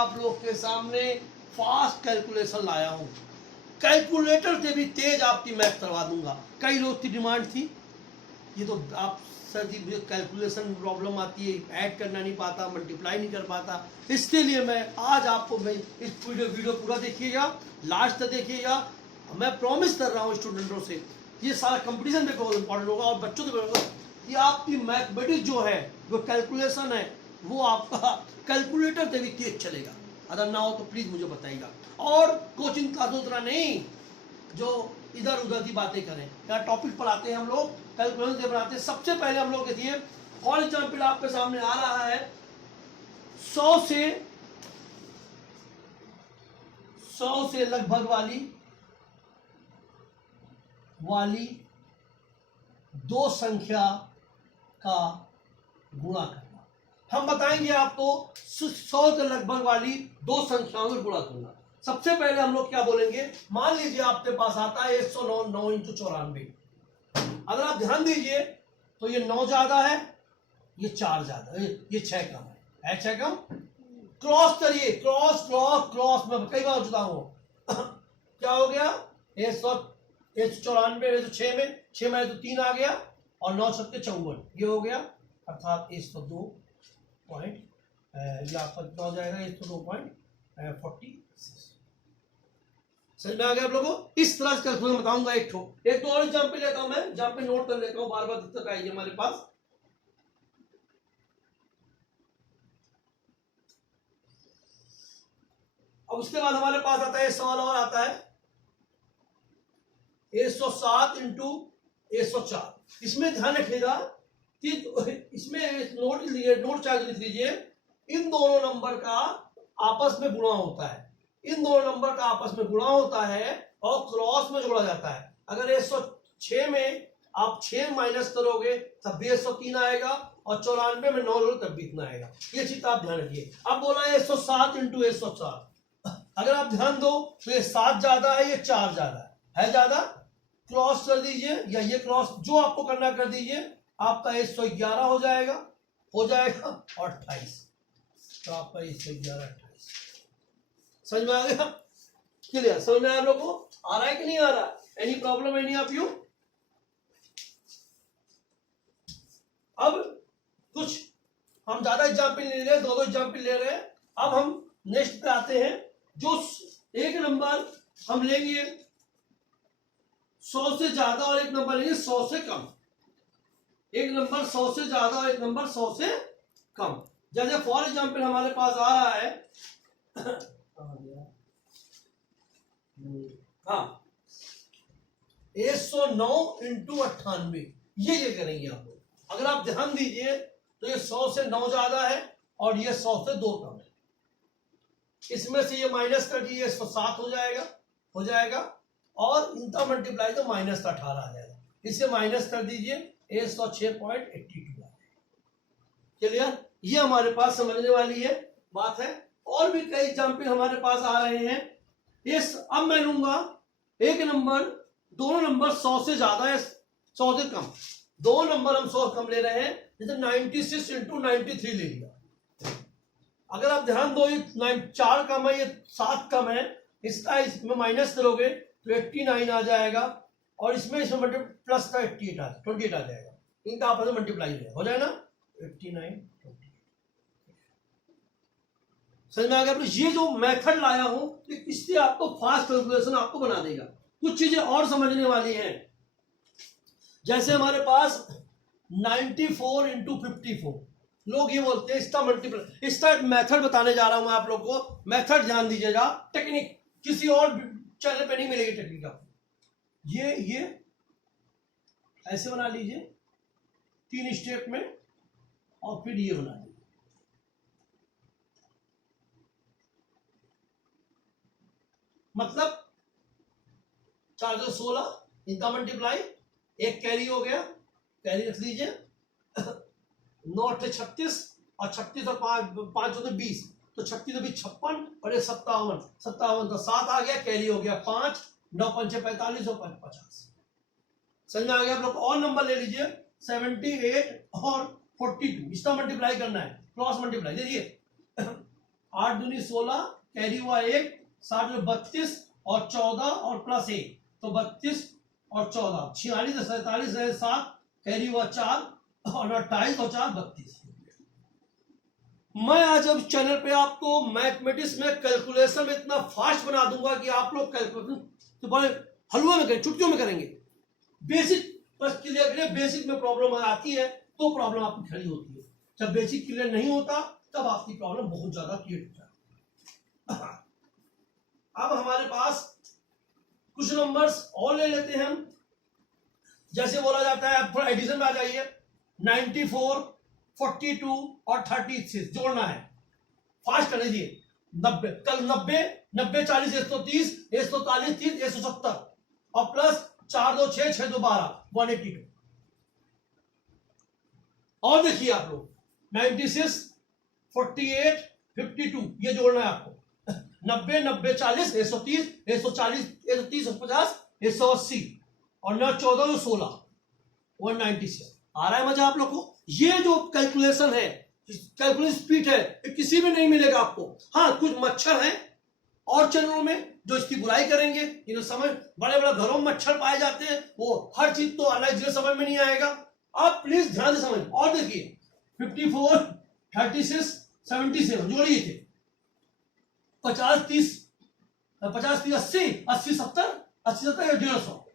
आप लोग के सामने फास्ट कैलकुलेशन लाया हूं। कैलकुलेटर से भी तेज आपकी मैथ करवा दूंगा। कई लोग की डिमांड थी, ये तो आप सर जी मुझे कैलकुलेशन प्रॉब्लम आती है, ऐड करना नहीं पाता, मल्टीप्लाई नहीं कर पाता, इसके लिए मैं आज आपको मैं इस वीडियो पूरा देखिएगा, लास्ट तक देखिएगा। मैं प्रॉमिस कर रहा हूँ स्टूडेंटों से, ये सारा कंपटीशन में बहुत इंपॉर्टेंट होगा और बच्चों को होगा कि आपकी मैथमेटिक्स जो है, जो कैलकुलेशन है, वो आपका कैलकुलेटर से भी तेज चलेगा। अगर ना हो तो प्लीज मुझे बताइएगा। और कोचिंग क्लास उतना नहीं जो इधर उधर की बातें करें, क्या टॉपिक पढ़ाते हैं हम लोग, कैलकुलेशन से बनाते हैं। सबसे पहले हम लोग देखिए, फॉर एग्जाम्पल आपके सामने आ रहा है 100 से लगभग वाली दो संख्या का गुणा करना। हम बताएंगे आपको 100 से लगभग वाली दो संख्याओं में गुणा करना। सबसे पहले हम लोग क्या बोलेंगे, मान लीजिए आपके पास आता है 109 9 × 94। अगर आप ध्यान दीजिए तो ये 9 ज्यादा है, ये 4 ज्यादा है, ये 6 कम है 6 कम। क्रॉस करिए, क्रॉस में कई बार चुका हूं क्या हो गया, 194 तो 6 में तो 3 आ गया और 9 7 54, ये हो गया, अर्थात 102 पॉइंट, ये आपका कितना हो जाएगा, 102.46। समझ में आ गया आप लोगों को? इस तरह से कैलकुलेशन बताऊंगा। एक तो और एग्जाम्पल लेता हूं मैं, जहां पे नोट कर लेता हूं, बार बार दिक्कत आएगी हमारे पास। अब उसके बाद हमारे पास आता है सवाल और आता है 107 × 104। इसमें ध्यान रखिएगा कि इसमें नोट चार्ज लिख लीजिए, इन दोनों नंबर का आपस में गुणा होता है, इन दोनों नंबर का आपस में गुणा होता है और क्रॉस में जोड़ा जाता है। अगर 106 में आप 6 माइनस करोगे तब भी 103 आएगा और 94 में 9 लोगे तब भी इतना आएगा। ये चीज आप ध्यान रखिए। अब बोला 107 × 104, अगर आप ध्यान दो तो ये 7 ज्यादा है, ये 4 ज्यादा है ज्यादा, क्रॉस कर दीजिए, या ये क्रॉस जो आपको करना कर दीजिए, आपका 111 हो जाएगा और 28, तो आपका 111 28। समझ में आ गया? क्लियर? समझ में आया आप लोगों को? आ रहा है कि नहीं आ रहा? Any problem any of you? अब कुछ हम ज्यादा एग्जाम्पल नहीं ले रहे, दो एग्जाम्पल ले रहे हैं। अब हम नेक्स्ट पे आते हैं, जो एक नंबर हम लेंगे 100 से ज्यादा और एक नंबर लेंगे 100 से कम। एक नंबर 100 से ज्यादा और एक नंबर 100 से कम। जैसे फॉर एग्जाम्पल हमारे पास आ रहा है हाँ 109 × 98, ये करेंगे आप लोग। अगर आप ध्यान दीजिए तो ये 100 से 9 ज्यादा है और ये 100 से 2 कम है। इसमें से ये माइनस कर दीजिए, 107 हो जाएगा और इनका मल्टीप्लाई तो माइनस का 18 आ जाएगा। इसे माइनस कर दीजिए, 106.82 आ जाएगा। क्लियर? ये हमारे पास समझने वाली है बात है। और भी कई एग्जाम्पल हमारे पास आ रहे हैं। अब मैं लूंगा एक नंबर, दोनों नंबर 100 से ज्यादा है 100 से कम, दो नंबर हम 100 कम ले रहे हैं, जैसे 96 × 93 ले लिया। अगर आप ध्यान दो, ये 4 कम है, ये 7 कम है, इसमें माइनस करोगे तो 89 आ जाएगा और इसमें प्लस का 28 आ जाएगा। इनका आपस में मल्टीप्लाई हो जाए ना, 89 28। समझ में आ गया? ये जो मेथड लाया हूं इससे आपको फास्ट कैलकुलेशन आपको बना देगा। कुछ चीजें और समझने वाली हैं, जैसे हमारे पास 94 × 54, लोग ये बोलते हैं इसका मल्टीप्लाई, इसका मेथड बताने जा रहा हूं मैं आप लोग को। मेथड ध्यान दीजिएगा, टेक्निक किसी और चैनल पे नहीं मिलेगी टेक्निक आपको। ये ऐसे बना लीजिए 3 स्टेप में और फिर ये बना लीजिए, मतलब 4 2 16, इनका मल्टीप्लाई, एक कैरी हो गया, कैरी रख लीजिए, 9 8 36 और 36 और 5 2 20, तो 36 तो 56 और ये 57 तो 7 आ गया, कैरी हो गया 5, 9 5 45 और 5 50। समझ में आ गया आप लोग? और नंबर ले लीजिए 78 और 42, इसका मल्टीप्लाई करना है, क्रॉस मल्टीप्लाई। देखिए 8 दूनी 16, कैरी हुआ 1, 60 में 32 और 14 और प्लस 1, तो 32 और 14, 46 47 है 7, कैरी हुआ 4 और 28 और 4 32। मैं आज अब चैनल पे आपको मैथमेटिक्स में कैलकुलेशन में इतना फास्ट बना दूंगा कि आप लोग कैलकुलेशन तो बड़े हलवे में करेंगे, चुटकियों में करेंगे। बेसिक बस क्लियर करिए, बेसिक में प्रॉब्लम आती है तो प्रॉब्लम आपकी खड़ी होती है, जब बेसिक क्लियर नहीं होता तब आपकी प्रॉब्लम बहुत ज्यादा क्रिएट हो जाती है। अब हमारे पास कुछ नंबर्स और ले लेते हैं हम। जैसे बोला जाता है, अब थोड़ा एडिशन में आ जाइए, 94, 42 और 36 जोड़ना है, फास्ट कर लीजिए। 90 कल 90 90 40 130 140 30 170 और प्लस 4 2 6 6 2 12 182। और देखिए आप लोग 96 48 52 ये जोड़ना है आपको। 90 90 40 130 140 130 150 180 और 9 14 16 197। आ रहा है मजा आप लोग को? ये जो कैलकुलेशन है, कैलकुलेशन स्पीड है, किसी में नहीं मिलेगा आपको। हाँ, कुछ मच्छर हैं और चैनलों में जो इसकी बुराई करेंगे, इन्हें समझ, बड़े बड़े घरों में मच्छर पाए जाते हैं, वो हर चीज तो अलग जिन्हें समझ में नहीं आएगा। आप प्लीज ध्यान से समझ। और देखिए 54 36 77 जोड़िए थे, 50 30 50 30 80 80 70 80 70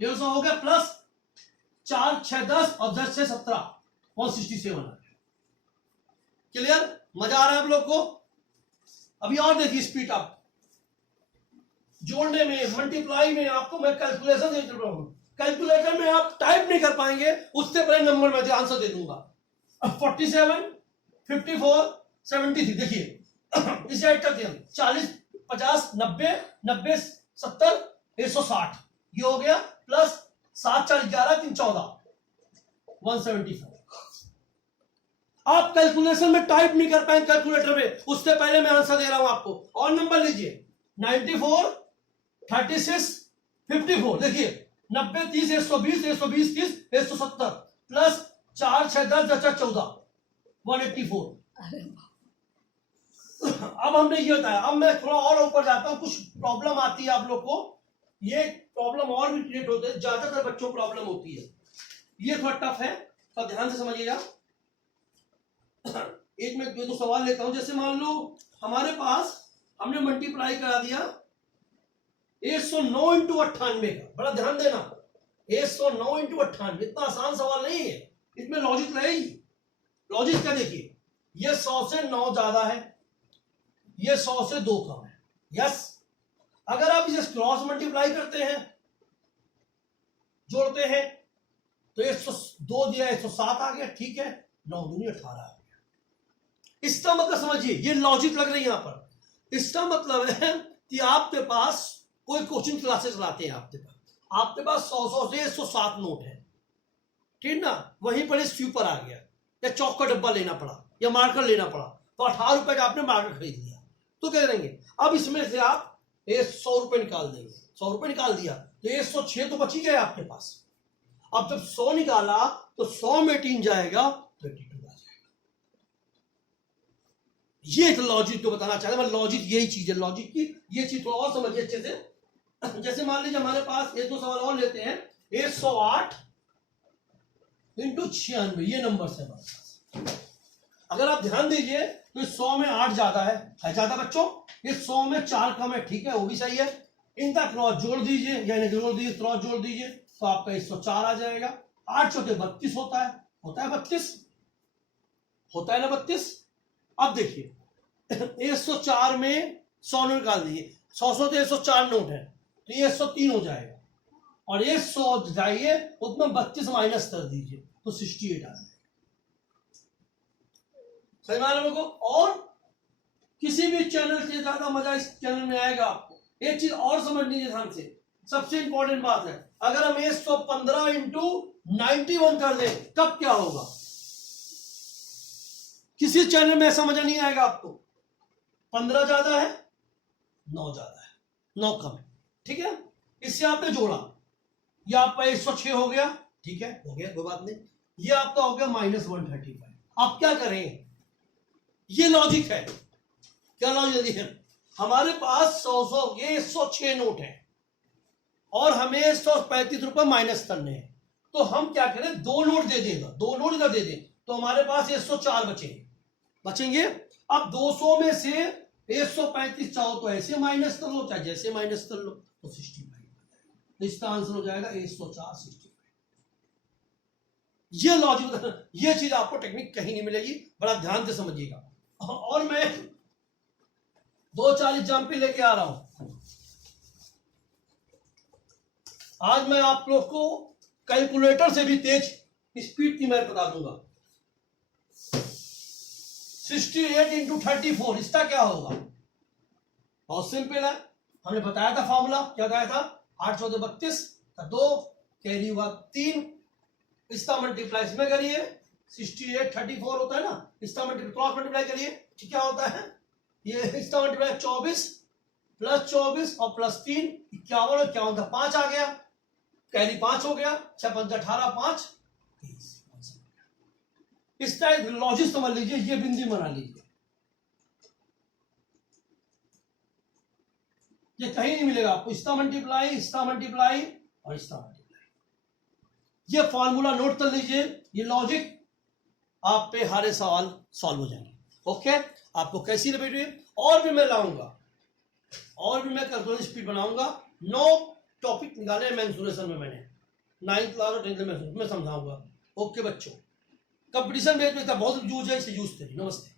150 हो गया, प्लस 4 6 10 और 10 6 17 167। क्लियर? मजा आ रहा है आप लोग को? अभी और देखिए स्पीड, आप जोड़ने में, मल्टीप्लाई में आपको मैं कैलकुलेशन दे रहा हूं। कैलकुलेटर में आप टाइप नहीं कर पाएंगे, उससे पहले नंबर में आंसर दे दूंगा। 47 54 73 देखिए इसे ऐड करते हैं, 40 50 90 90 70 160 ये हो गया, प्लस 7 4 11 3 14 174। आप कैलकुलेशन में टाइप नहीं कर पाएंगे कैलकुलेटर में, उससे पहले मैं आंसर दे रहा हूं आपको। और नंबर लीजिए 94 36 54 देखिए 90 30 120 120 30 170 प्लस 4 6 10 10 14 184। अब हमने ये बताया। अब मैं थोड़ा और ऊपर जाता हूं, कुछ प्रॉब्लम आती है आप लोग को, ये प्रॉब्लम और भी क्रिएट होते हैं, ज्यादातर बच्चों को प्रॉब्लम होती है, ये थोड़ा टफ है तो ध्यान से समझिएगा। एक में दो सवाल लेता हूं। जैसे मान लो हमारे पास हमने मल्टीप्लाई करा दिया 109 इंटू 98 का, बड़ा ध्यान देना, 109 इंटू 98 इतना आसान सवाल नहीं है, इसमें लॉजिक लगेगी। लॉजिक क्या देखिए, ये 100 से 9 ज्यादा है, ये 100 से 2 कम है। यस, अगर आप इसे क्रॉस मल्टीप्लाई करते हैं, जोड़ते हैं, तो 102 दिया 107 आ गया, ठीक है, 9 दूनी 18 आ गया। इसका मतलब समझिए, ये लॉजिक लग रही है यहां पर। इसका मतलब है कि आपके पास कोई कोचिंग क्लासेस चलाते हैं, आपके पास 100 से 107 नोट है, ठीक ना, वहीं पर स्वीपर आ गया या चौक का डब्बा लेना पड़ा या मार्कर लेना पड़ा, तो 18 रुपए का आपने मार्कर खरीद लिया, तो क्या करेंगे, अब इसमें से आप 100 रुपए निकाल देंगे। 100 रुपए निकाल दिया तो 106 तो बच ही गए आपके पास। अब जब 100 निकाला तो 100 में 3 जाएगा, 22 आ जाएगा। ये एक लॉजिक को बताना चाहता हूं मैं, लॉजिक यही चीज है, लॉजिक की ये चीज थोड़ा और समझिए अच्छे से। जैसे मान लीजिए हमारे पास एक दो सवाल और लेते हैं, 108 इंटू 96 ये नंबर है हमारे पास। अगर आप ध्यान दीजिए तो 100 में 8 ज्यादा है ज्यादा बच्चों, ये 100 में 4 कम है, ठीक है, वो भी सही है। इनका क्रॉस जोड़ दीजिए, यानी जोड़ दीजिए, क्रॉस जोड़ दीजिए तो आपका 104 आ जाएगा। 8 चौके 32 होता है 32 होता है ना 32। अब देखिए 104 में 100 नोट निकाल दीजिए, 100 तो 104 नोट है तो ये 103 हो जाएगा, और ये 100 जाइए उसमें 32 माइनस कर दीजिए तो 68 आ जाएगा। समझ में आ रहा है को? और किसी भी चैनल से ज्यादा मजा इस चैनल में आएगा आपको। एक चीज और समझ लीजिए ध्यान से, सबसे इंपॉर्टेंट बात है, अगर हम 115 इंटू 91 कर दें तब क्या होगा, किसी चैनल में ऐसा मजा नहीं आएगा आपको। 15 ज्यादा है, 9 ज्यादा है, 9 कम है, ठीक है, इससे आपने जोड़ा, ये आपका 106 हो गया, ठीक है, हो गया, कोई बात नहीं, ये आपका हो गया -135। आप क्या करें, ये लॉजिक है, क्या लॉजिक है? हमारे पास 100 के 106 नोट है और हमें 135 रुपए माइनस करने हैं, तो हम क्या करें, 2 नोट दे देगा, 2 नोट इधर दे दें, तो हमारे पास 104 बचेंगे। अब 200 में से 135 चाहो तो ऐसे माइनस कर लो, चाहे जैसे माइनस कर लो, तो 65, तो इसका आंसर हो जाएगा 104 65। ये लॉजिक, ये चीज आपको टेक्निक कहीं नहीं मिलेगी, बड़ा ध्यान से समझिएगा। और मैं 2 4 एग्जाम्पल लेके आ रहा हूं। आज मैं आप लोग को कैलकुलेटर से भी तेज स्पीड की मैं बता दूंगा। 68 इंटू 34, इसका क्या होगा? बहुत सिंपल है, हमने बताया था फॉर्मूला, क्या बताया था? 8 14 32 का 2 कैरी हुआ 3, इसका मल्टीप्लाई इसमें करिए, 68 34 होता है ना, इसका क्रॉस मल्टीप्लाई करिए, क्या होता है? ये इसका मल्टीप्लाई 24 प्लस 24 और प्लस 3 51, 51 का 5 आ गया, कैरी 5 हो गया, 6 5 18 5 30। इसका लॉजिक समझ लीजिए, ये बिंदु बना लीजिए, ये कहीं नहीं मिलेगा आपको, इसका मल्टीप्लाई और इसका मल्टीप्लाई, ये फॉर्मूला नोट कर लीजिए, ये लॉजिक आप पे हर सवाल सॉल्व हो जाएंगे। ओके, आपको कैसी लगी? और भी मैं लाऊंगा, और भी मैं कैलकुलेटर स्पीड बनाऊंगा। 9 टॉपिक निकाले मेंसुरेशन में, मैंने 9th क्लास और 10th में समझाऊंगा। ओके बच्चों, कंपटीशन बेस में बहुत यूज है, इसे यूज करिए। नमस्ते।